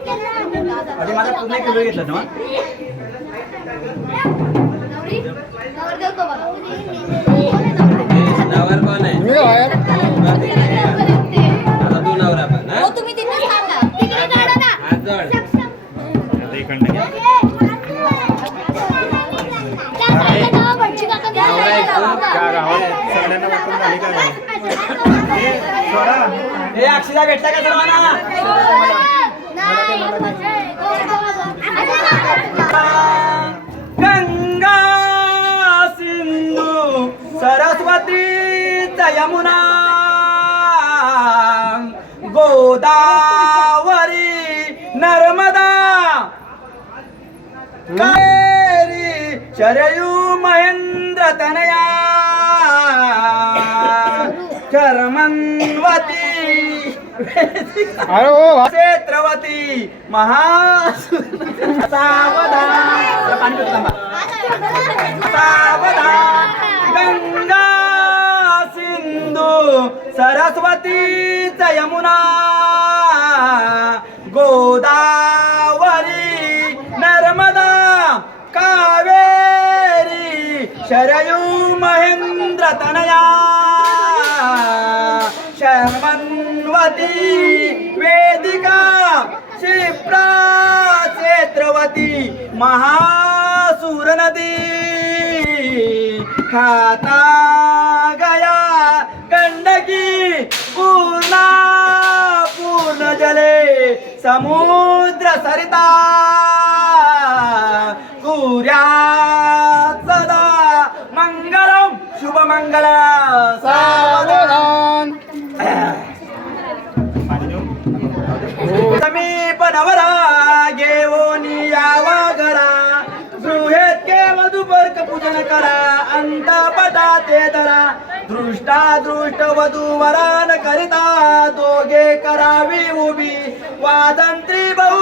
माझा पूर्ण किलो घेतला ना नवर कोण आहे आता तू नवरा पण तुम्ही तिथे सांगा तिकडे काढा ना हात जोड इकडनं घ्या. त्या गावात सगळ्यांना वाटून झाली का नाही? हे अक्षदा भेटला का सर्वांना गंगा सिंधू सरस्वती यमुना गोदावरी नर्मदा कावेरी शरयू महेंद्र तनया चरमन्वती क्षेत्रवती सावधान गंगा सिंधू सरस्वती यमुना गोदावरी नर्मदा कावेरी शरयू महेंद्र तनया शर्मन्वती वेदिका क्षिप्रा क्षेत्रवती महासूर नदी खाता गया गंडकी पूर्णा पूर्ण जले समुद्र सरिता कुर्यात् सदा मंगलम शुभ मंगल सावधान समीप नवरा घेऊनी यावा घरा गृहेत के वधूपर्क पूजन करा अंत पदाते धरा दृष्टा दृष्ट वधू वरान करिता दोघे करावी उभी वादंत्री बहु